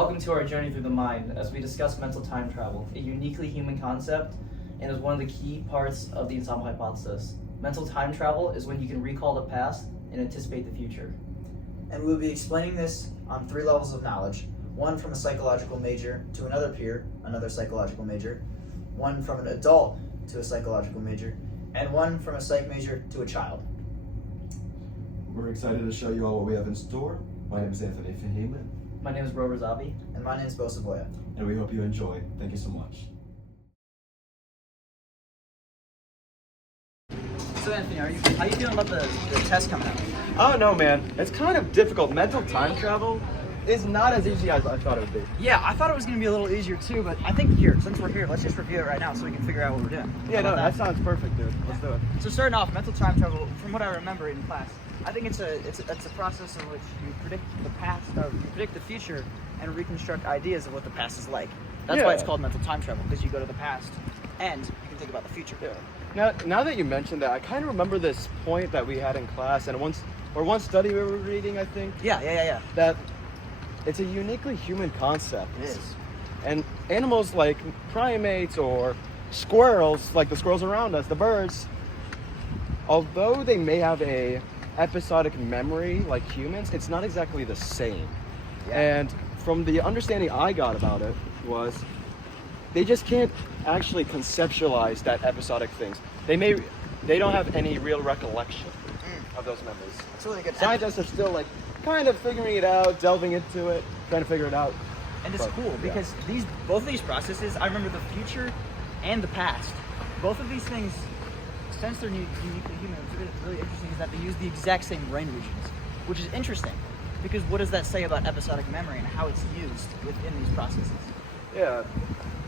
Welcome to our journey through the mind as we discuss mental time travel, a uniquely human concept and is one of the key parts of the ensemble hypothesis. Mental time travel is when you can recall the past and anticipate the future. And we'll be explaining this on 3 levels of knowledge, one from a psychological major to another peer, another psychological major, one from an adult to a psychological major, and one from a psych major to a child. We're excited to show you all what we have in store. My name is Anthony Fahima, My name is Robert Zabi. And my name is Bo Savoya. and we hope you enjoy. Thank you so much. So Anthony, how are you feeling about the test coming up? Oh no, man. It's kind of difficult. Mental time travel is not as easy as I thought it would be. Yeah, I thought it was going to be a little easier too, but I think since we're here, let's just review it right now so we can figure out what we're doing. Yeah, no, that sounds perfect, dude. Let's do it. So starting off, mental time travel, from what I remember in class, I think it's a process in which you predict the past, or you predict the future, and reconstruct ideas of what the past is like. That's why it's called mental time travel, because you go to the past and you can think about the future. Yeah. Now that you mentioned that, I kind of remember this point that we had in class, and one study we were reading, I think. Yeah. That it's a uniquely human concept. It is. And animals like primates or squirrels, like the squirrels around us, the birds, although they may have a episodic memory like humans, it's not exactly the same. Yeah. And from the understanding I got about it was they just can't actually conceptualize that episodic things. They don't have any real recollection of those memories. It's really good. Scientists are still like kind of figuring it out, delving into it, trying to figure it out. And it's cool because both of these processes, I remember the future and the past. Both of these things, since they're uniquely human, what's really interesting is that they use the exact same brain regions, which is interesting because what does that say about episodic memory and how it's used within these processes? Yeah.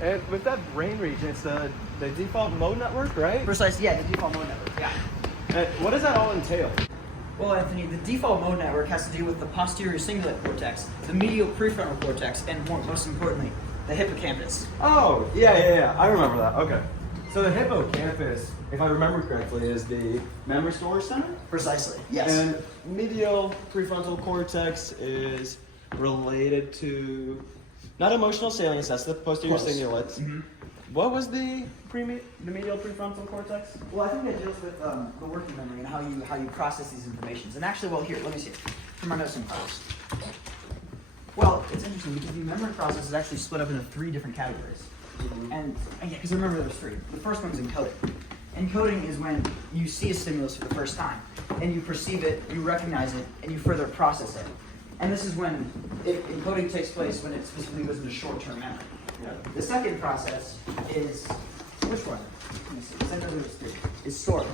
And with that brain region, it's the default mode network, right? Precisely, yeah, the default mode network, yeah. And what does that all entail? Well, Anthony, the default mode network has to do with the posterior cingulate cortex, the medial prefrontal cortex, and most importantly, the hippocampus. Oh, yeah. I remember that. Okay. So the hippocampus, if I remember correctly, is the memory storage center? Precisely, yes. And medial prefrontal cortex is related to not emotional salience, that's the posterior cingulate. Mm-hmm. What was the medial prefrontal cortex? Well, I think it deals with the working memory and how you process these informations. And actually, well, here, let me see. From our notes in class. Well, it's interesting because the memory process is actually split up into 3 different categories. Mm-hmm. And yeah, because remember there's 3. The first one is encoding. Encoding is when you see a stimulus for the first time, and you perceive it, you recognize it, and you further process it. And this is when encoding takes place when it specifically goes into short-term memory. Yeah. The second process is, which one? Let me see. It's under those 3. Is storage.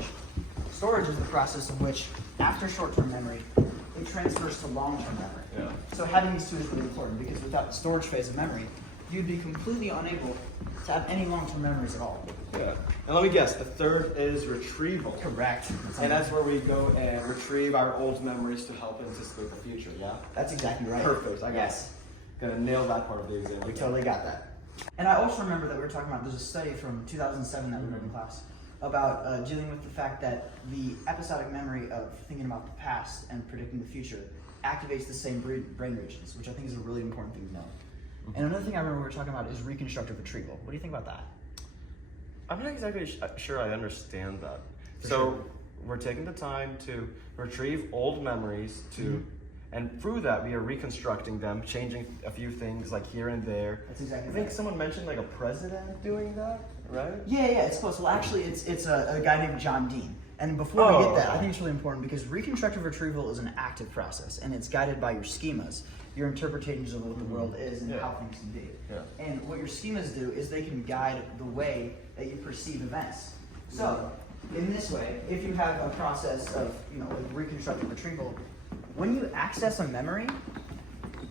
Storage is the process in which, after short-term memory, it transfers to long-term memory. Yeah. So having these 2 is really important because without the storage phase of memory, you'd be completely unable to have any long-term memories at all. Yeah. And let me guess, the third is retrieval. Correct. And that's where we go and retrieve our old memories to help anticipate the future, yeah? That's exactly right. Perfect. I got Yes. Gonna nail that part of the exam. We totally got that. And I also remember that we were talking about, there's a study from 2007 that we read in class about dealing with the fact that the episodic memory of thinking about the past and predicting the future activates the same brain regions, which I think is a really important thing to know. And another thing I remember we were talking about is reconstructive retrieval. What do you think about that? I'm not exactly sure I understand that. For so sure. we're taking the time to retrieve old memories and through that we are reconstructing them, changing a few things like here and there. That's exactly I think right. someone mentioned like a president doing that, right? Yeah, it's close. Well, actually, it's a guy named John Dean. And before we get that, I think it's really important because reconstructive retrieval is an active process and it's guided by your schemas, your interpretations of what the world is and how things can be. Yeah. And what your schemas do is they can guide the way that you perceive events. So, in this way, if you have a process of, like reconstructive retrieval, when you access a memory,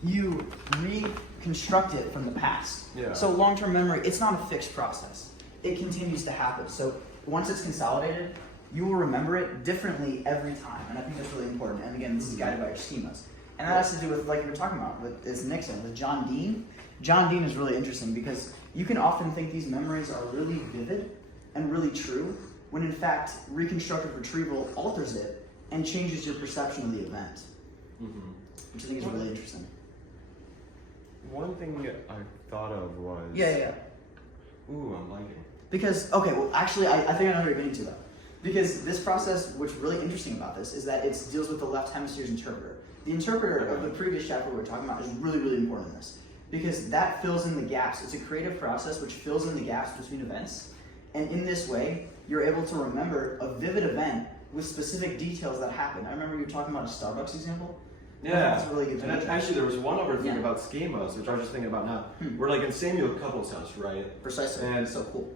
you reconstruct it from the past. Yeah. So long-term memory, it's not a fixed process. It continues to happen. So once it's consolidated, you will remember it differently every time. And I think that's really important. And again, this is guided by your schemas. And that has to do with, like you were talking about, with Nixon, with John Dean. John Dean is really interesting because you can often think these memories are really vivid and really true, when in fact, reconstructive retrieval alters it and changes your perception of the event. Which I think is really interesting. one thing I thought of was. Yeah. Ooh, I'm liking. Because, okay, well, actually, I think I know what you're getting to, though. Because this process, what's really interesting about this is that it deals with the left hemisphere's interpreter. The interpreter of the previous chapter we were talking about is really, really important in this. Because that fills in the gaps. It's a creative process which fills in the gaps between events. And in this way, you're able to remember a vivid event with specific details that happen. I remember you were talking about a Starbucks example. Yeah, that's really good. And actually, there was one other thing about schemas, which I was just thinking about now. We're like in Samuel Couple's house, right? Precisely. And so cool.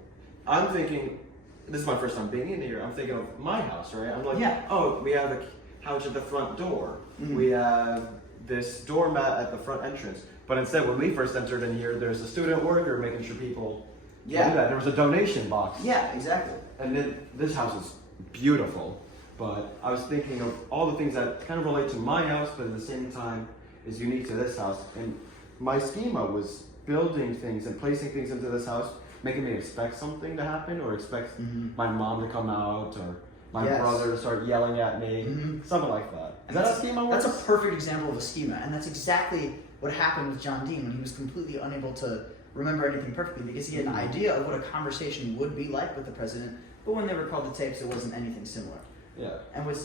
I'm thinking, this is my first time being in here. I'm thinking of my house, right? I'm like, Yeah. oh, we have a couch at the front door. Mhm. We have this doormat at the front entrance. But instead, when we first entered in here, there's a student worker making sure people do that. There was a donation box. Yeah, exactly. And then this house is beautiful. But I was thinking of all the things that kind of relate to my house, but at the same time is unique to this house. And my schema was building things and placing things into this house, making me expect something to happen, or expect my mom to come out, or my brother to start yelling at me, something like that. Is that how schema works? That's a perfect example of a schema, and that's exactly what happened with John Dean when he was completely unable to remember anything perfectly, because he had an idea of what a conversation would be like with the president, but when they recalled the tapes, it wasn't anything similar. Yeah. And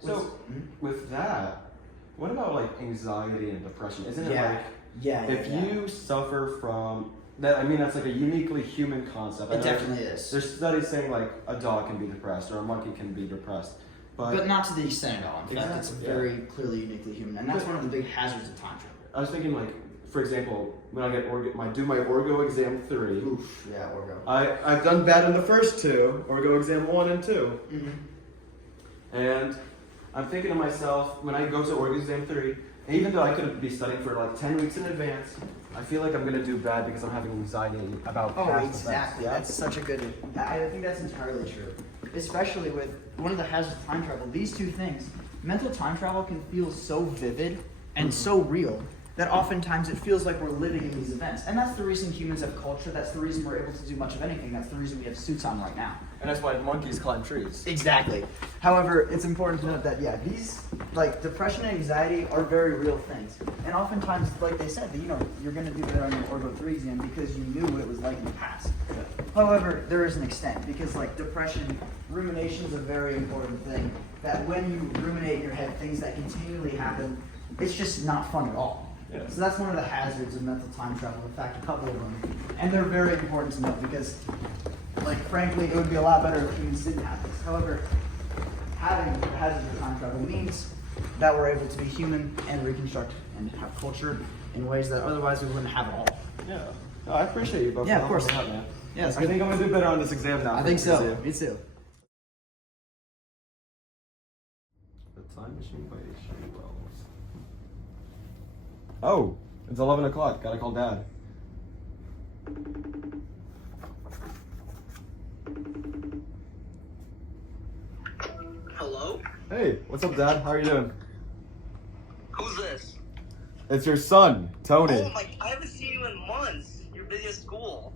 So with that, what about like anxiety and depression? Isn't it like if you suffer from that? I mean, that's like a uniquely human concept. It definitely is. There's studies saying like a dog can be depressed or a monkey can be depressed, but not to the extent at all. In fact, it's Exactly, very clearly uniquely human, and that's one of the big hazards of time travel. I was thinking like, for example, when I get do my Orgo exam 3. Oof, yeah, Orgo. I've done bad in the first 2, Orgo exam 1 and 2. And I'm thinking to myself, when I go to Orgo exam 3, even though I could be studying for like 10 weeks in advance, I feel like I'm going to do bad because I'm having anxiety about past exactly. events. That's such a good. I think that's entirely true. Especially with one of the hazards of time travel. These two things, mental time travel can feel so vivid and so real that oftentimes it feels like we're living in these events. And that's the reason humans have culture. That's the reason we're able to do much of anything. That's the reason we have suits on right now. And that's why monkeys climb trees. Exactly. However, it's important to note that, these, like, depression and anxiety are very real things. And oftentimes, like they said, you're going to do better on your Orgo 3 exam because you knew what it was like in the past. However, there is an extent, because, like, depression, rumination is a very important thing. That when you ruminate in your head things that continually happen, it's just not fun at all. Yeah. So that's one of the hazards of mental time travel. In fact, a couple of them. And they're very important to note because, like, frankly, it would be a lot better if humans didn't have this. However, having the hazards of time travel means that we're able to be human and reconstruct and have culture in ways that otherwise we wouldn't have at all. Yeah. No, I appreciate you both. Yeah, of course. Out, man. Yeah, I think I'm going to do better on this exam now. I think so. Me too. The Time Machine by H.G. Wells. Oh, it's 11 o'clock. Gotta call Dad. Hello? Hey, what's up, Dad? How are you doing? Who's this? It's your son, Tony. Oh my, I haven't seen you in months. You're busy at school.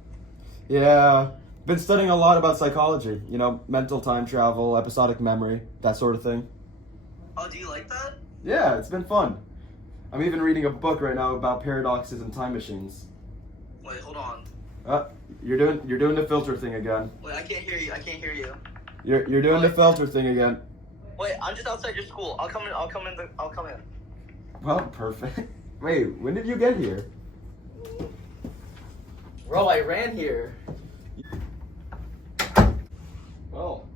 Yeah, been studying a lot about psychology. Mental time travel, episodic memory, that sort of thing. Oh, do you like that? Yeah, it's been fun. I'm even reading a book right now about paradoxes and time machines. Wait, hold on. You're doing the filter thing again. Wait, I can't hear you. You're doing the filter thing again. Wait, I'm just outside your school. I'll come in. Well, perfect. Wait, when did you get here? Bro, I ran here. Well,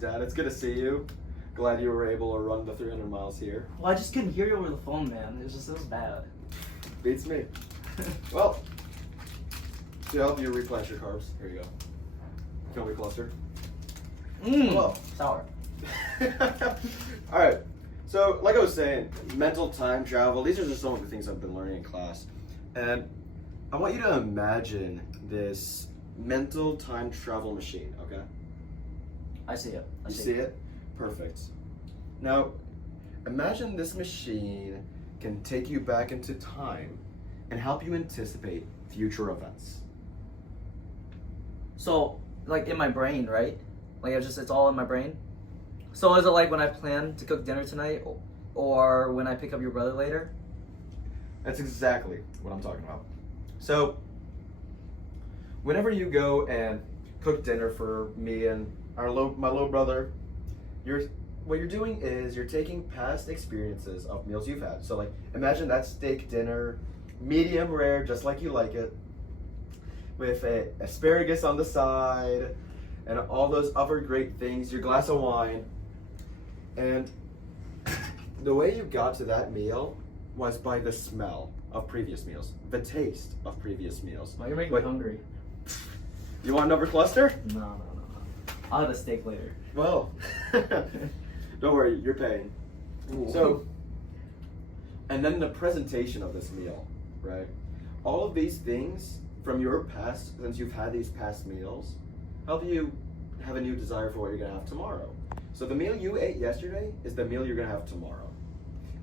Dad, it's good to see you. Glad you were able to run the 300 miles here. Well, I just couldn't hear you over the phone, man. It was bad. Beats me. Well, to help you replenish your carbs, here you go. Can we cluster? Whoa, sour. Alright, so like I was saying, mental time travel, these are just some of the things I've been learning in class. And I want you to imagine this mental time travel machine, okay? I see it. You see it? Perfect. Now, imagine this machine can take you back into time and help you anticipate future events. So, like in my brain, right? Like it's all in my brain. So is it like when I plan to cook dinner tonight, or when I pick up your brother later? That's exactly what I'm talking about. So, whenever you go and cook dinner for me and my little brother, what you're doing is you're taking past experiences of meals you've had. So, like, imagine that steak dinner, medium rare, just like you like it, with a asparagus on the side, and all those other great things, your glass of wine, and the way you got to that meal was by the smell of previous meals, the taste of previous meals. Well, you're making me hungry. You want another cluster? No. I'll have a steak later. Well, don't worry, you're paying. Ooh. So, and then the presentation of this meal, right? All of these things from your past, since you've had these past meals, help you have a new desire for what you're gonna have tomorrow. So the meal you ate yesterday is the meal you're gonna have tomorrow.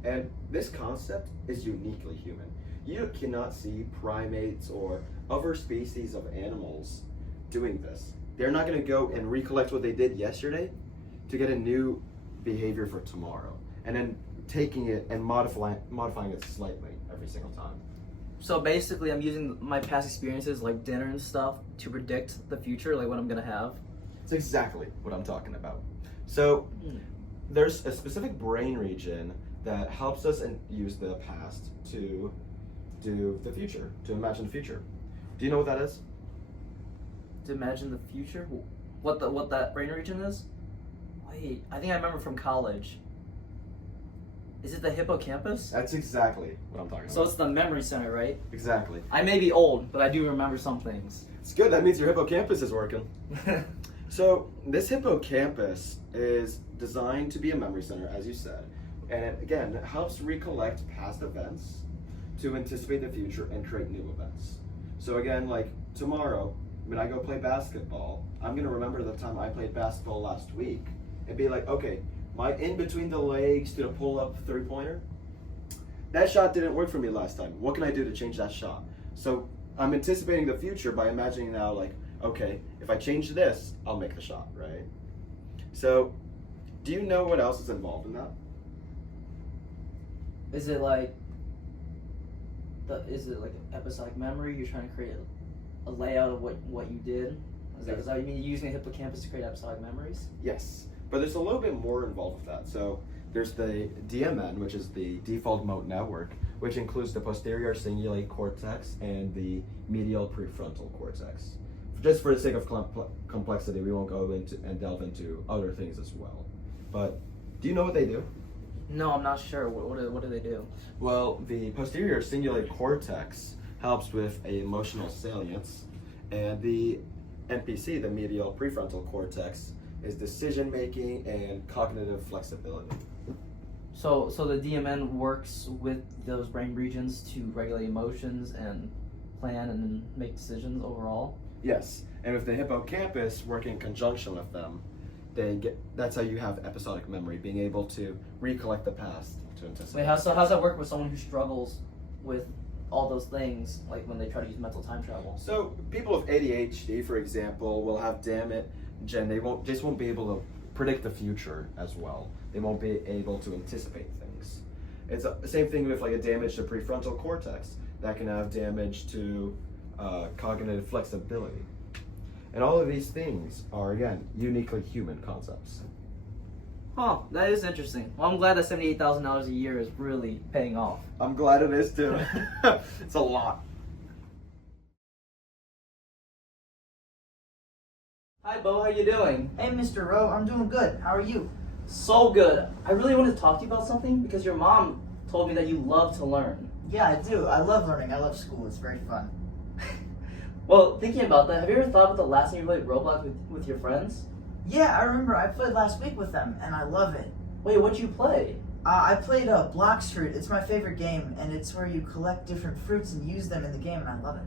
And this concept is uniquely human. You cannot see primates or other species of animals doing this. They're not gonna go and recollect what they did yesterday to get a new behavior for tomorrow. And then taking it and modifying it slightly every single time. So basically, I'm using my past experiences, like dinner and stuff, to predict the future, like what I'm gonna have. It's exactly what I'm talking about. So there's a specific brain region that helps us use the past to do the future, to imagine the future. Do you know what that is? To imagine the future? What that brain region is? Wait, I think I remember from college. Is it the hippocampus? That's exactly what I'm talking about. So it's the memory center, right? Exactly. I may be old, but I do remember some things. It's good. That means your hippocampus is working. So this hippocampus is designed to be a memory center, as you said. And again, it helps recollect past events to anticipate the future and create new events. So again, like tomorrow, when I go play basketball, I'm gonna remember the time I played basketball last week and be like, okay, my in between the legs to the pull-up three-pointer, that shot didn't work for me last time. What can I do to change that shot? So I'm anticipating the future by imagining now, like, okay, if I change this, I'll make the shot, right? So, do you know what else is involved in that? Is it like episodic memory? You're trying to create a layout of what you did? Is that what you mean? You're using the hippocampus to create episodic memories? Yes, but there's a little bit more involved with that. So there's the DMN, which is the default mode network, which includes the posterior cingulate cortex and the medial prefrontal cortex. Just for the sake of complexity, we won't go into and delve into other things as well. But do you know what they do? No, I'm not sure. What do they do? Well, the posterior cingulate cortex helps with emotional salience, and the MPC, the medial prefrontal cortex, is decision making and cognitive flexibility. So the DMN works with those brain regions to regulate emotions and plan and make decisions overall? Yes, and with the hippocampus working in conjunction with them, that's how you have episodic memory, being able to recollect the past to anticipate. Wait, how's that work with someone who struggles with all those things, like when they try to use mental time travel? So people with ADHD, for example, will have damage, and they won't be able to predict the future as well. They won't be able to anticipate things. It's the same thing with like a damage to prefrontal cortex that can have damage to cognitive flexibility. And all of these things are, again, uniquely human concepts. Huh, that is interesting. Well, I'm glad that $78,000 a year is really paying off. I'm glad it is too. It's a lot. Hi, Bo, how you doing? Hey, Mr. Rowe, I'm doing good. How are you? So good. I really wanted to talk to you about something because your mom told me that you love to learn. Yeah, I do. I love learning. I love school. It's very fun. Well, thinking about that, have you ever thought about the last time you played Roblox with your friends? Yeah, I remember. I played last week with them, and I love it. Wait, what'd you play? I played Blox Fruit. It's my favorite game, and it's where you collect different fruits and use them in the game, and I love it.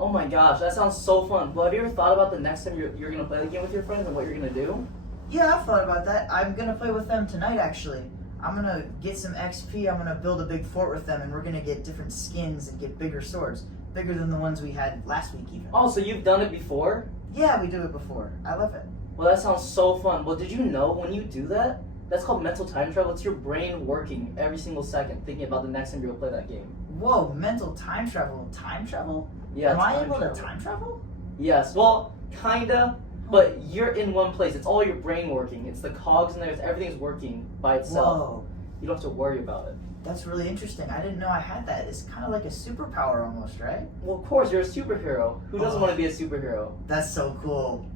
Oh my gosh, that sounds so fun. Well, have you ever thought about the next time you're going to play the game with your friends and what you're going to do? Yeah, I've thought about that. I'm going to play with them tonight, actually. I'm going to get some XP. I'm going to build a big fort with them, and we're going to get different skins and get bigger swords. Bigger than the ones we had last week, even. Oh, so you've done it before? Yeah, we do it before. I love it. Well, that sounds so fun. Well, did you know when you do that, that's called mental time travel? It's your brain working every single second, thinking about the next time you'll play that game. Whoa, mental time travel. Time travel? Yeah. Am I time able travel. to time travel? Yes. Well, kinda. But you're in one place. It's all your brain working. It's the cogs in there. Everything's working by itself. Whoa, You don't have to worry about it. that's really interesting. I didn't know I had that. It's kind of like a superpower almost, right? Well, of course, you're a superhero. Who doesn't Oh. want to be a superhero? That's so cool.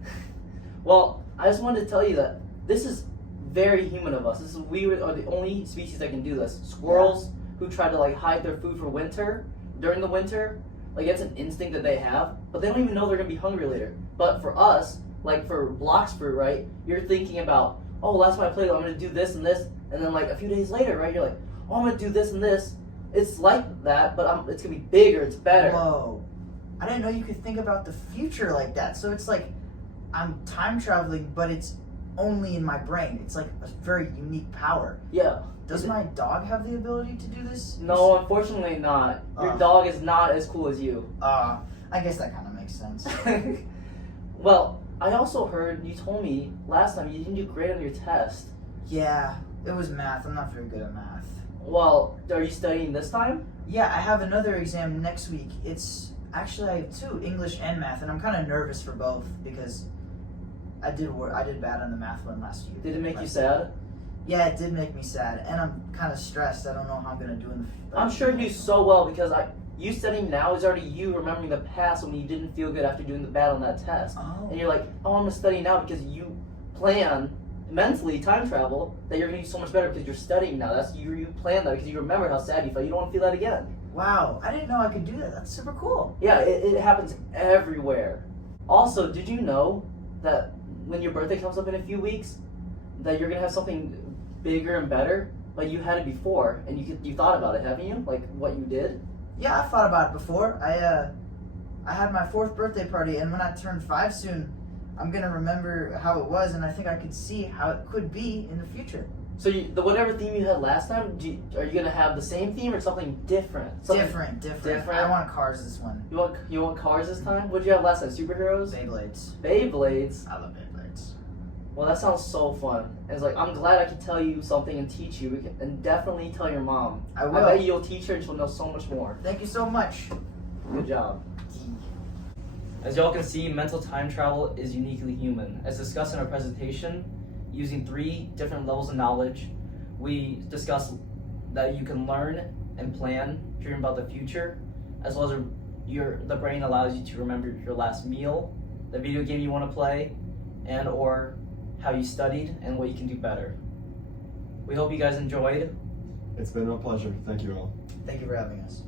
Well, I just wanted to tell you that this is very human of us. We are the only species that can do this. Squirrels who try to like hide their food for winter, during the winter, like it's an instinct that they have, but they don't even know they're gonna be hungry later. But for us, like for blox fruit, right? You're thinking about, oh, that's my plate. I'm gonna do this and this, and then like a few days later, right? You're like, oh, I'm gonna do this and this. It's like that, but it's gonna be bigger. It's better. Whoa. I didn't know you could think about the future like that. So it's like I'm time traveling, but it's only in my brain. It's like a very unique power. Yeah. Does my dog have the ability to do this? No, unfortunately not. Your dog is not as cool as you. I guess that kind of makes sense. Well, I also heard you told me last time you didn't do great on your test. Yeah, it was math. I'm not very good at math. Well, are you studying this time? Yeah, I have another exam next week. It's actually I have two, English and math, and I'm kind of nervous for both because I did bad on the math one last year. Did it make you sad? Yeah, it did make me sad, and I'm kind of stressed. I don't know how I'm gonna do in the. I'm sure you do so well because you studying now is already you remembering the past when you didn't feel good after doing the bad on that test. Oh. And you're like, oh, I'm gonna study now because you plan mentally time travel that you're gonna do so much better because you're studying now. That's you plan that because you remember how sad you felt. You don't want to feel that again. Wow, I didn't know I could do that. That's super cool. Yeah, it happens everywhere. Also, did you know that when your birthday comes up in a few weeks, that you're gonna have something bigger and better? Like you had it before, and you thought about it, haven't you? Like what you did. Yeah, I've thought about it before. I had my 4th birthday party, and when I turn 5 soon, I'm gonna remember how it was, and I think I could see how it could be in the future. So the whatever theme you had last time, are you gonna have the same theme or something different? Something Different. I want cars this one. You want cars this time? What did you have last time? Superheroes? Beyblades. Beyblades. I love Beyblades. Well, that sounds so fun. And it's like I'm glad I could tell you something and teach you, and definitely tell your mom. I will. I bet you'll teach her and she'll know so much more. Thank you so much. Good job. As y'all can see, mental time travel is uniquely human. As discussed in our presentation, using 3 different levels of knowledge, we discussed that you can learn and plan, dream about the future, as well as the brain allows you to remember your last meal, the video game you want to play, and or how you studied and what you can do better. We hope you guys enjoyed. It's been a pleasure. Thank you all. Thank you for having us.